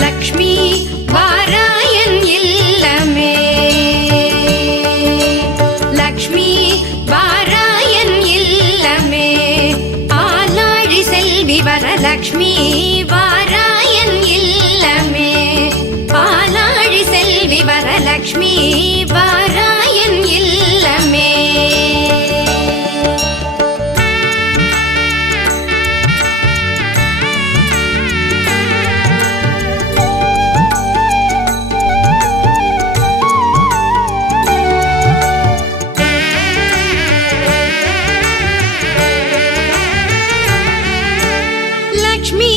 Lakshmi வாராயன் இல்லமே. Lakshmi வாராயன் இல்லமே. ஆலாழி Selvi Varalakshmi வாராயன் இல்லமே. ஆலாழி Selvi Varalakshmi வாராயன் இல்லமே. Lakshmi